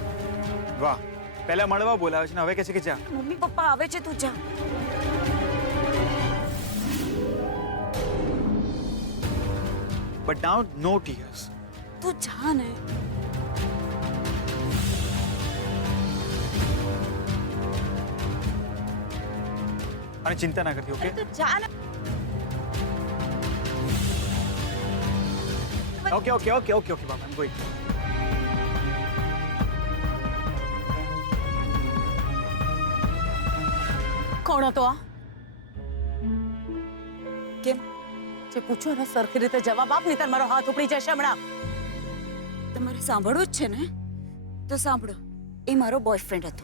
વાહ, પહેલા મળવા બોલાવે છે ને હવે કહે છે કે જા. મમ્મી પપ્પા આવે છે, તું જા. But now no tears. તું જા ને. અને ચિંતા ના કરતી, ઓકે? તું જા ને. Okay okay okay okay okay Baba, I am going. કોણ હતો આ? કેમ? જે પૂછો ને સરખી રીતે જવાબ આપ, નહીં મારો હાથ ઉપડી જશે હમણાં. તમારે સાંભળવું જ છે ને તો સાંભળો. એ મારો બોયફ્રેન્ડ હતો.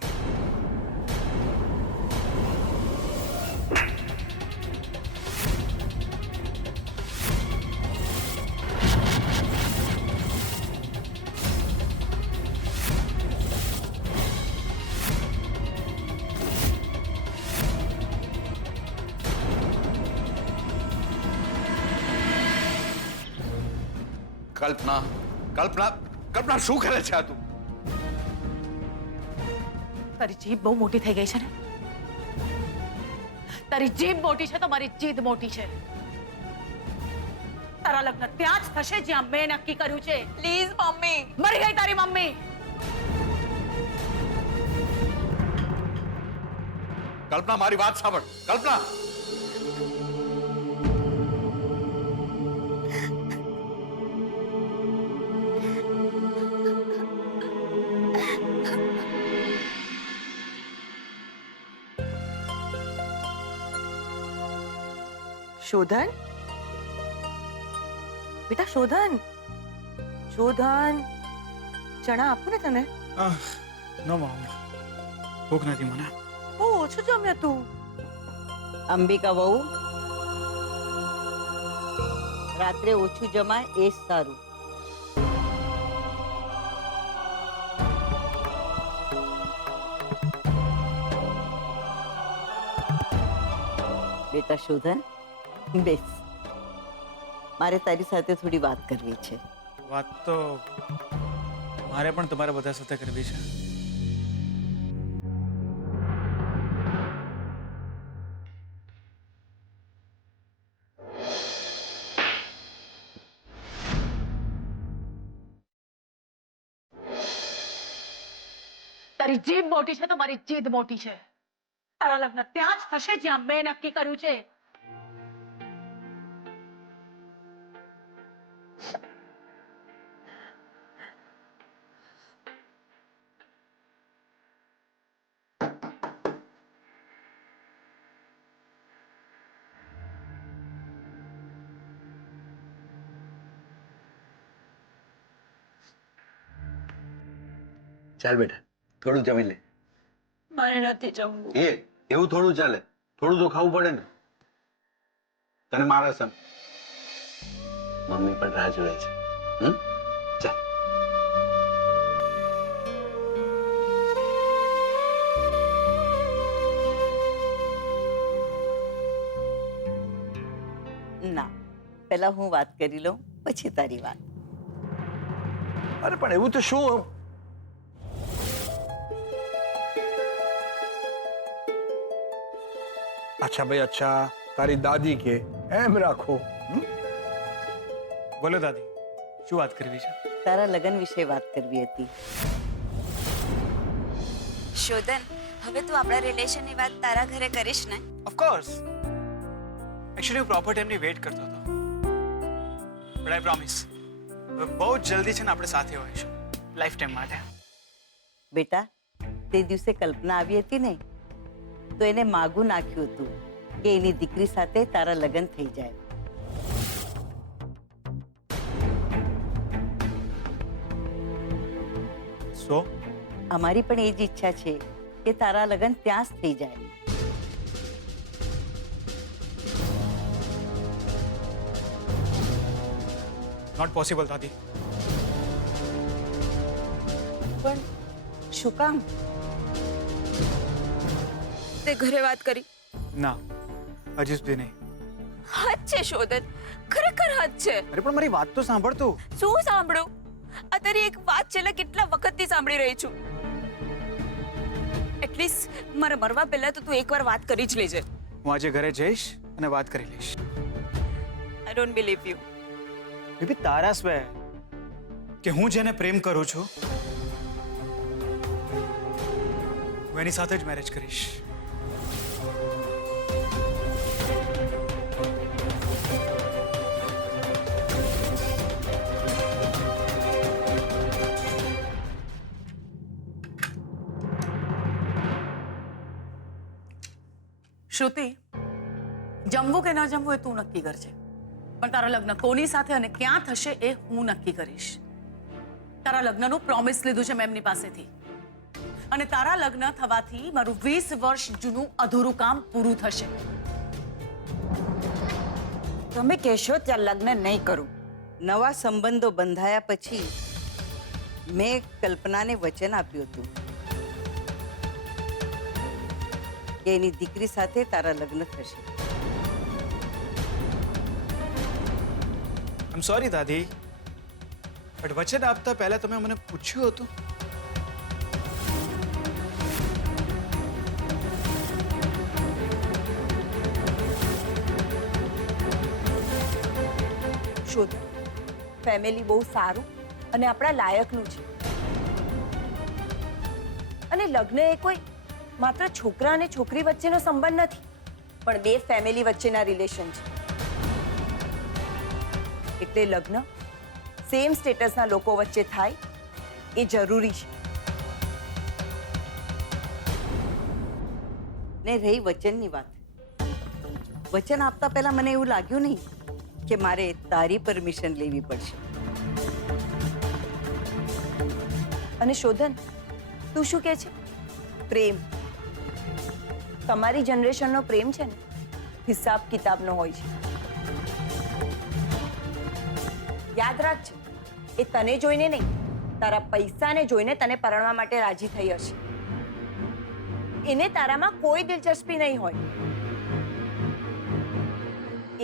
કલ્પના, કલ્પના, કલ્પના શું કરે છે આ તું? તારી જીભ બહુ મોટી થઈ ગઈ છે ને. તારી જીભ મોટી છે તો મારી જીદ મોટી છે. તારા લગ્ન ત્યાં જ થશે જ્યાં મેં નક્કી કર્યું છે. Please mummy. મરી ગઈ તારી મમ્મી. કલ્પના, મારી વાત સાંભળ. કલ્પના, શોધન, બેટા શોધન, શોધન, ચણા આપું ને તને? નો મમ, ભૂખ નથી મને. બહુ ઓછું જમ્યો તું. અંબિકા વહુ, રાત્રે ઓછું જમાય એ જ સારું. બેટા શોધન, બેસ. મારે તારી સાથે થોડી વાત કરવી છે. વાત તો મારે પણ તમારા બધા સાથે કરવી છે. તારી જીભ મોટી છે તો મારી જીદ મોટી છે. તારા લગ્ન ત્યાં જ થશે જ્યાં મેં નક્કી કર્યું છે. ચાલ બેટા થોડું જમી લે. મારે નથી જમવું. એવું થોડું ચાલે, થોડું તો ખાવું પડે ને. તને મારા સમ મમ્મી પણ રાહ જોવે છે. ચાલ. ના, પહેલા હું વાત કરી લઉં પછી તારી વાત. અરે પણ એવું તો શું? અચ્છા ભાઈ અચ્છા, તારી દાદી કે એમ રાખો. બોલો દાદી, શું વાત કરવી છે? તારા લગ્ન વિશે વાત કરવી હતી. શોધન, હવે તું આપણા રિલેશનની વાત તારા ઘરે કરીશ ને? ઓફકોર્સ. એકચ્યુઅલી હું પ્રોપર ટાઈમની વેઇટ કરતો હતો. બટ આઈ પ્રોમિસ, બહુ જ જલ્દી છે ને આપણે સાથે હોઈશું લાઈફ ટાઈમ માટે. બેટા, તે દિવસે કલ્પના આવી હતી ને, તો એને માગું નાખ્યું હતું કે એની દીકરી સાથે તારા લગ્ન થઈ જાય. સો અમારી પણ એ જ ઈચ્છા છે કે તારા લગ્ન ત્યાં જ થઈ જાય. નોટ પોસિબલ દાદી. પણ શું કામ? તે ઘરે વાત કરી? ના, હજી સુધી નહીં. હદ છે શોધન, ખરેખર હદ છે. અરે પણ મારી વાત તો સાંભળ તું. શું સાંભળું? આ તારી એક વાત છેલ્લા કેટલા વખતથી સાંભળી રહી છું. એટલીસ્ટ મારે મરવા પહેલા તો તું એકવાર વાત કરી જ લેજે. હું આજે ઘરે જઈશ અને વાત કરી લઈશ. I don't believe you. Baby, તારા સ્વે કે હું જેને પ્રેમ કરું છું હું એની સાથે જ મેરેજ કરીશ. શ્રુતિ, જમવું કે ન જમવું એ તું નક્કી કરજે, પણ તારા લગ્ન કોની સાથે અને ક્યાં થશે એ હું નક્કી કરીશ. તારા લગ્નનું પ્રોમિસ લીધું છે મેં એમની પાસેથી, અને તારા લગ્ન થવાથી મારું 20 વર્ષ જૂનું અધૂરું કામ પૂરું થશે. તમે કહેશો ત્યાં લગ્ન નહીં કરું. નવા સંબંધો બંધાયા પછી મેં કલ્પનાને વચન આપ્યું હતું કે એની દીકરી સાથે તારા લગ્ન થશે. આઈ સોરી દાદી, બટ વચન આપતા પહેલા તમે મને પૂછ્યું હતું? શોધ, ફેમિલી બહુ સારું અને આપણા લાયકનું છે. અને લગ્ન એ કોઈ માત્ર છોકરા અને છોકરી વચ્ચેનો સંબંધ નથી, પણ બે ફેમિલી વચ્ચેના રિલેશન છે. એટલે લગ્ન સેમ સ્ટેટસના લોકો વચ્ચે થાય એ જરૂરી છે. ને રહી વચનની વાત, વચન આપતા પહેલા મને એવું લાગ્યું નહીં કે મારે તારી પરમિશન લેવી પડશે. અને શોધન, તું શું કહે છે? પ્રેમ, તમારી જનરેશનનો પ્રેમ છે ને, હિસાબ કિતાબનો હોય છે. યાદ રાખજે, એ તને જોઈને નહીં, તારા પૈસાને જોઈને તને પરણવા માટે રાજી થઈ હશે. એને તારામાં કોઈ દિલચસ્પી નહીં હોય,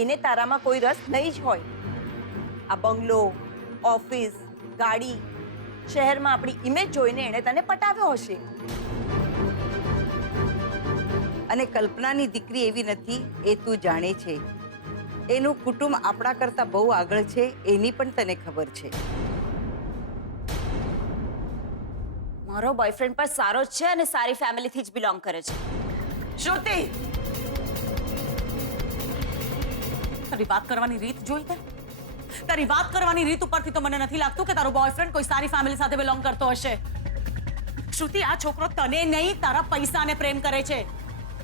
એને તારામાં કોઈ રસ નહીં જ હોય. આ બંગલો, ઓફિસ, ગાડી, શહેરમાં આપણી ઇમેજ જોઈને એણે તને પટાવ્યો હશે. અને કલ્પનાની દીકરી એવી નથી એ તું જાણે છે. એનું કુટુંબ આપણા કરતા બહુ આગળ છે, એની પણ તને ખબર છે. મારો બોયફ્રેન્ડ પણ સારો જ છે અને સારી ફેમિલીથી જ બિલોંગ કરે છે. શ્રુતિ, તારી વાત કરવાની રીત જોઈ તે? તારી વાત કરવાની રીત ઉપરથી તો મને નથી લાગતું કે તારો બોયફ્રેન્ડ કોઈ સારી ફેમિલી સાથે બિલોંગ કરતો હશે. શ્રુતિ, આ છોકરો તને નહીં તારા પૈસાને પ્રેમ કરે છે.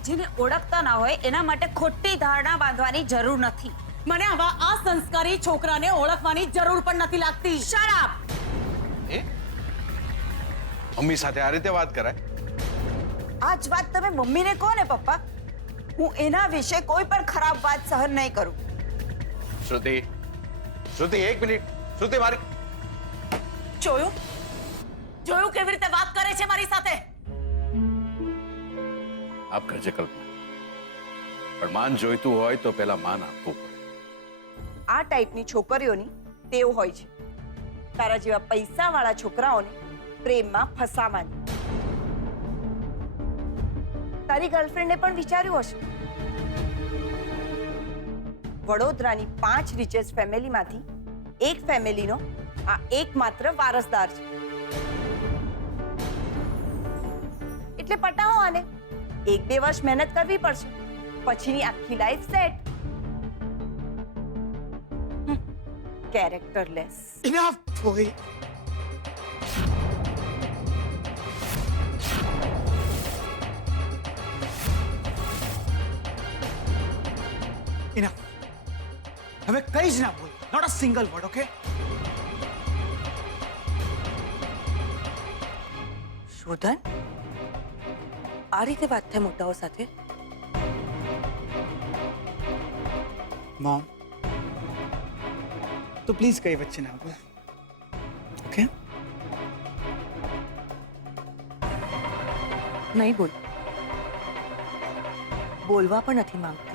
જેને ઓળખતા ના હોય એના માટે ખોટી ધારણા બાંધવાની જરૂર નથી. મને આવા અસંસ્કારી છોકરાને ઓળખવાની જરૂર પણ નથી લાગતી. Shut up! મમ્મી સાથે આ રીતે વાત કરાય? આ જ વાત તમે મમ્મીને કહો ને પપ્પા. હું એના વિશે કોઈ પણ ખરાબ વાત સહન નહીં કરું. શ્રુતિ, શ્રુતિ, એક મિનિટ. શ્રુતિ, મારી જોયું જોયું કેવી રીતે વાત કરે છે મારી સાથે. આપ કરજે કલ્પના, પણ માન જોઈતું હોય તો પેલા માન આપવું પડે. આ ટાઈપની છોકરીઓની ટેવ હોય છે તારા જેવા પૈસાવાળા છોકરાઓને પ્રેમમાં ફસાવાની. તારી ગર્લફ્રેન્ડે પણ વિચાર્યું હશે વડોદરાની 5 રિચેસ્ટ ફેમિલીમાંથી એક ફેમિલીનો આ એકમાત્ર વારસદાર છે. એટલે પટાવો આને. 1-2 વર્ષ મહેનત કરવી પડશે, પછીની આખી life set. Characterless. Enough boy. Enough. હવે કઈ જ ના બોલ. Not a single word, okay? Shodhan, આ રીતે વાત થાય મોટાઓ સાથે? મોમ, તો પ્લીઝ કઈ વચ્ચે ના બોલ, ઓકે? નહીં બોલ. બોલવા પણ નથી માંગતી.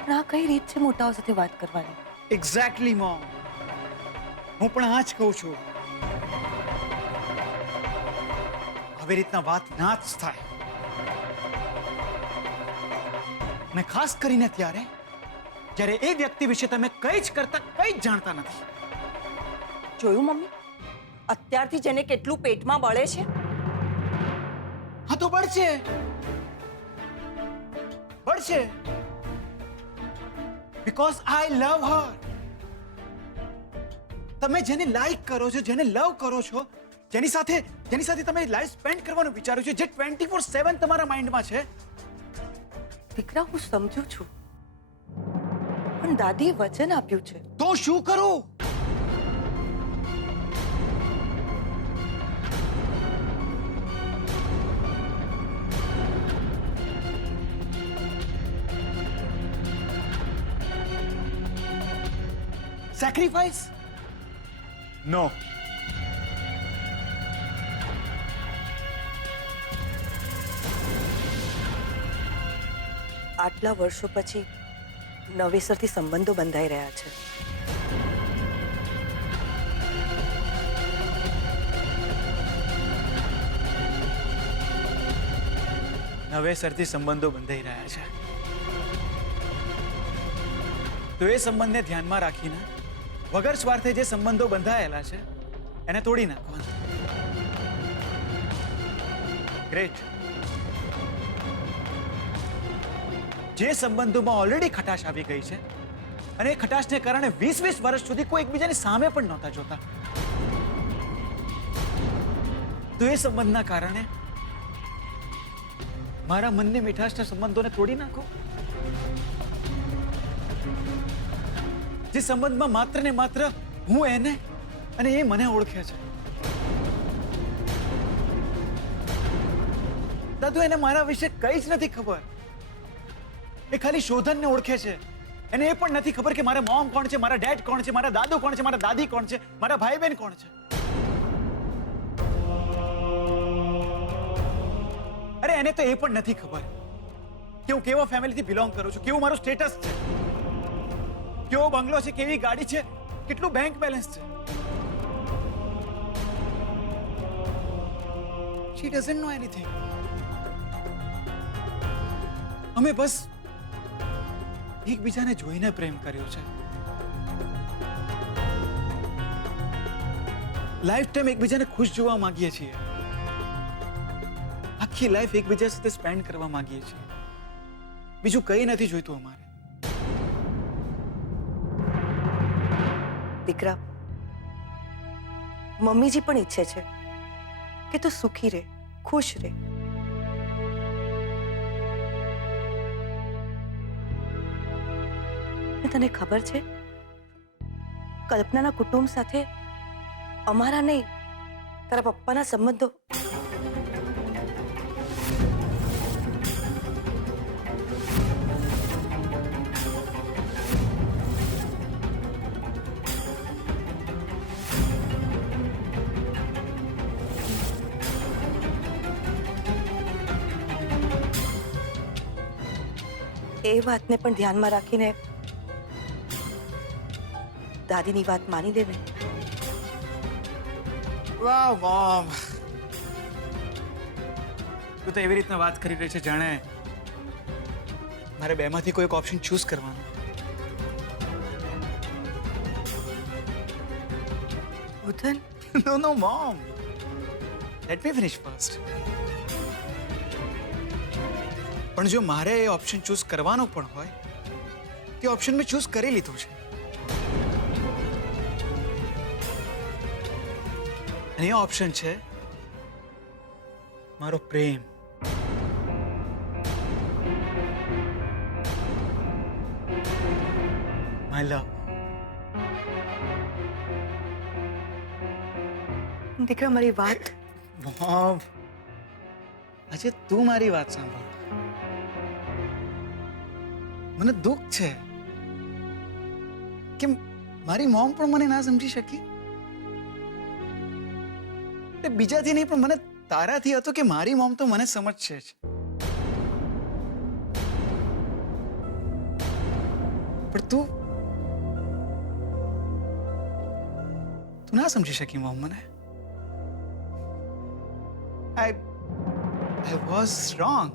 પણ આ કઈ રીત છે મોટાઓ સાથે વાત કરવાની? એક્ઝેક્ટલી મોમ, હું પણ આ જ કહું છું. આવી રીતના વાત ના જ થાય, અને ખાસ કરીને ત્યારે જ્યારે એ વ્યક્તિ વિશે તમે કંઈ જ કરતા કંઈ જ જાણતા નથી. જોયું મમ્મી, અત્યારથી જેને કેટલું પેટમાં બળે છે. હા તો બળશે, બળશે. બીકોઝ આઈ લવ હર. તમે જેને લાઈક કરો છો, જેને લવ કરો છો, જેની સાથે તમે લાઈફ સ્પેન્ડ કરવાનું વિચારો છો, જે 24/7 તમારા માઇન્ડમાં છે. દીકરા, હું સમજુ છું, પણ દાદીએ વચન આપ્યું છે. તો શું કરું? સેક્રિફાઈસ? નો. આટલા વર્ષો પછી નવેસરથી સંબંધો બંધાઈ રહ્યા છે. નવેસરથી સંબંધો બંધાઈ રહ્યા છે, તો એ સંબંધને ધ્યાનમાં રાખીને વગર સ્વાર્થે જે સંબંધો બંધાયેલા છે એને તોડી નાખવાના. ગ્રેટ. જે સંબંધોમાં ઓલરેડી ખટાશ આવી ગઈ છે અને એ ખટાશને કારણે 20-20 વર્ષ સુધી કોઈ એકબીજાની સામે પણ નહોતા જોતા, તો એ સંબંધના કારણે મારા મનની મીઠાશના સંબંધોને તોડી નાખો. જે સંબંધમાં માત્ર ને માત્ર હું એને અને એ મને ઓળખે છે. દાદુ, એને મારા વિશે કંઈ જ નથી ખબર. એ ખાલી શોધનને ઓળખે છે. એને એ પણ નથી ખબર કે મારા મોમ કોણ છે, મારા ડેડ કોણ છે, મારા દાદુ કોણ છે, મારા દાદી કોણ છે, મારા ભાઈ બહેન કોણ છે. અરે એને તો એ પણ નથી ખબર કે હું કેવા ફેમિલીથી બિલોંગ કરું છું, કેવું મારું સ્ટેટસ છે, કેવો બંગલો છે, કેવી ગાડી છે, કેટલું બેંક બેલેન્સ છે. She doesn't know anything. અમે બસ એકબીજાને જોઈને પ્રેમ કર્યો છે. લાઈફ ટાઈમ એકબીજાને ખુશ જોવા માંગીએ છીએ. આખી લાઈફ એકબીજા સાથે સ્પેન્ડ કરવા માંગીએ છીએ. બીજું કંઈ નથી જોઈતું અમારે. દીકરા, મમ્મીજી પણ ઈચ્છે છે કે તું સુખી રહે, ખુશ રહે. તને ખબર છે, કલ્પનાના કુટુંબ સાથે અમારા નહીં, તારા પપ્પાના સંબંધો. એ વાતને પણ ધ્યાનમાં રાખીને દાદીની વાત માની લે ને. વાહ મોમ, તું તો એવી રીતના વાત કરી રહી છે જાણે મારે બેમાંથી કોઈ એક ઓપ્શન ચૂઝ કરવાનો. ઉધન, no no mom, let me finish first. પણ જો મારે એ ઓપ્શન ચૂઝ કરવાનો પણ હોય, તે ઓપ્શન મેં ચૂઝ કરી લીધો છે. અને એ ઓપ્શન છે મારો પ્રેમ. માય લવ. દીકરા મારી વાત. મોમ, આજે તું મારી વાત સાંભળ. મને દુઃખ છે કે મારી મોમ પણ મને ના સમજી શકી. એટલે બીજાથી નહીં, પણ મને તારાથી હતો કે મારી મોમ તો મને સમજશે જ. પણ તું ના સમજી શકી મોમ મને. I was wrong.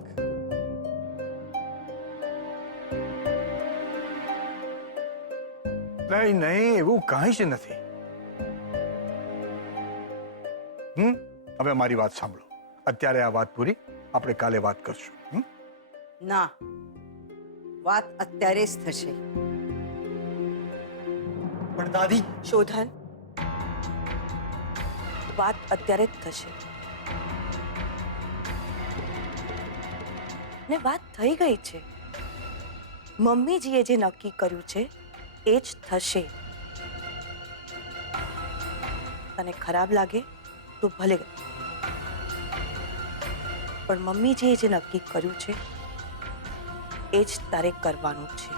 નહીં નહીં, એવું કાંઈ જ નથી. હવે મારી વાત સાંભળો. અત્યારે આ વાત પૂરી, આપણે કાલે વાત કરશું. ના, વાત અત્યારે જ થશે. પણ દાદી, શોધન, વાત અત્યારે જ થશે ને વાત થઈ ગઈ છે. મમ્મીજીએ જે નક્કી કર્યું છે એ જ થશે. તને ખરાબ લાગે તો ભલે, પણ મમ્મીજીએ જે નક્કી કર્યું છે એ જ તારે કરવાનું છે.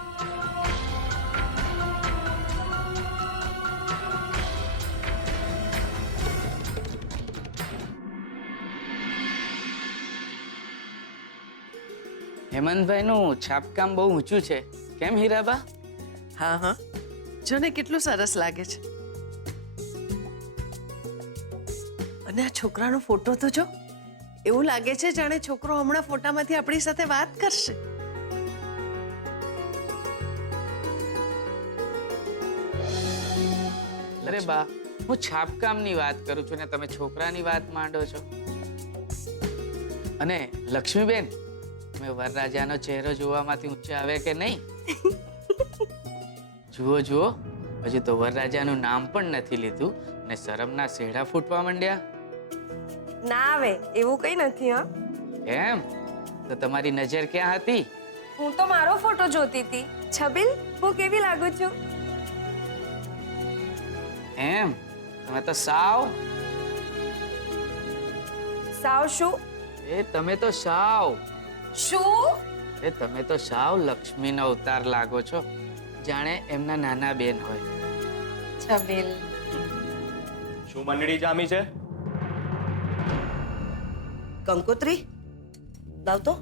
હેમંતભાઈનું છાપકામ બહુ ઊંચું છે, કેમ હીરાબા? હા હા, જો ને કેટલું સરસ લાગે છે. અને આ છોકરાનો ફોટો તો જો, એવું લાગે છે જાણે છોકરો હમણાં ફોટામાંથી આપણી સાથે વાત કરશે. અરે બા, હું છાપકામની વાત કરું છું ને તમે છોકરાની વાત માંડો છો. અને લક્ષ્મીબેન, મેં વરરાજાનો ચહેરો જોવામાંથી ઊંચે આવે કે નહીં? જુઓ જુઓ, હજુ તો વરરાજાનું નામ પણ નથી લીધું ને શરમના શેઢા ફૂટવા માંડ્યા. ના આવે એવું કઈ નથી. હા, એમ તો તમારી નજર ક્યાં હતી? હું તો મારો ફોટો જોતી હતી. છબીલ, હું કેવી લાગુ છું? એમ, તમે તો સાવ શું? એ તમે તો સાવ શું? એ તમે તો સાવ લક્ષ્મીનો અવતાર લાગો છો, જાણે એમના નાના બેન હોય. છબીલ, શું મંડળી જામી છે? કંકોત્રી લાવ તો.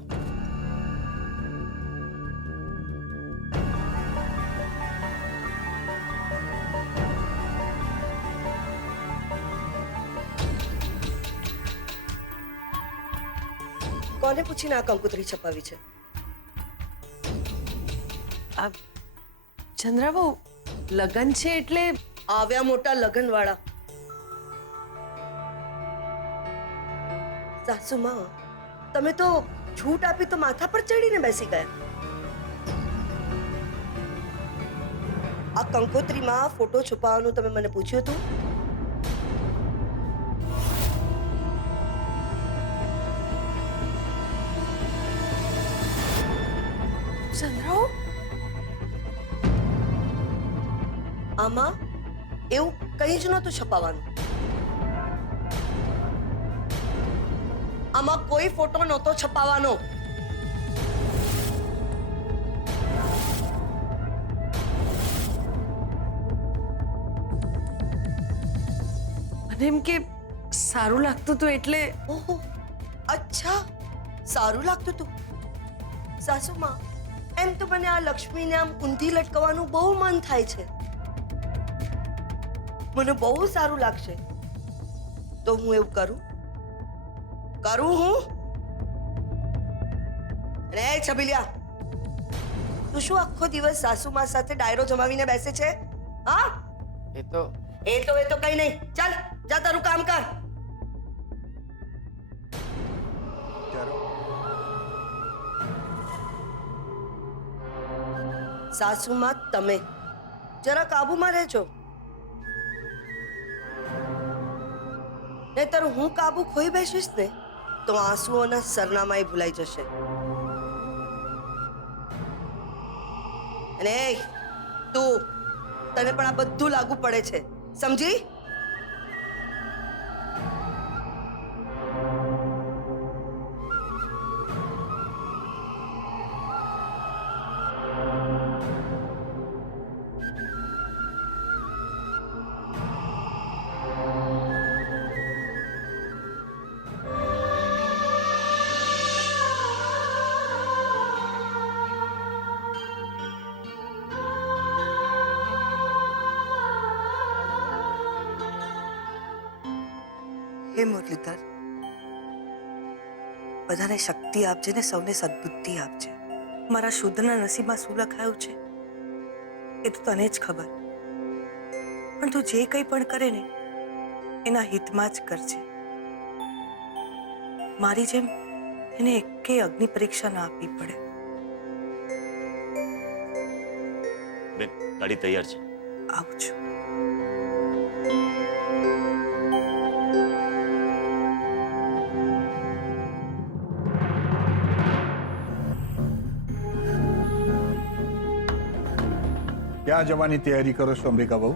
કોને પૂછીને આ કંકોત્રી છપાવી છે? આ ચંદ્રાબહુ, લગન છે એટલે આવ્યા મોટા લગન વાળા. સાસુમાં, તમે તો છૂટ આપી તો માથા પર ચડીને બેસી ગયા. આ કંકોત્રીમાં ફોટો છુપાવવાનું તમે મને પૂછ્યું હતું? ચંદ્રાબહુ, આમાં એવું કંઈ જ નહોતું છપાવવાનું. આમાં કોઈ ફોટો નહોતો છપાવવાનો. અને એમ કે સારું લાગતું હતું એટલે ઓહો, અચ્છા, સારું લાગતું હતું. સાસુમાં, એમ તો મને આ લક્ષ્મીને આમ ઊંધી લટકાવવાનું બહુ મન થાય છે. મને બહુ સારું લાગશે. તો હું એવું કરું હું? રે છબીલિયા, તું શું આખો દિવસ સાસુમા સાથે ડાયરો જમાવીને બેસે છે? હા, એ તો એ તો કઈ નહીં. ચાલ, જા તારું કામ કર. સાસુમાં, તમે જરા કાબુમાં રહેજો. નહીતર હું કાબુ ખોઈ બેસીશ ને તો આંસુઓના સરનામાએ ભૂલાઈ જશે. અને તું, તને પણ આ બધું લાગુ પડે છે, સમજી? હે મુરલીધર, બધાને શક્તિ આપજે ને સૌને સદબુદ્ધિ આપજે. મારા શુદ્ધના નસીબમાં શું લખાયું છે એ તો તને જ ખબર. પણ તું જે કંઈ પણ કરે ને એના હિતમાં જ કરજે. મારી જેમ એને એકેય અગ્નિ પરીક્ષા ના આપવી પડે. બેન, ગાડી તૈયાર છે. આવું છું. ક્યાં જવાની તૈયારી કરો છો અંબિકા બહુ?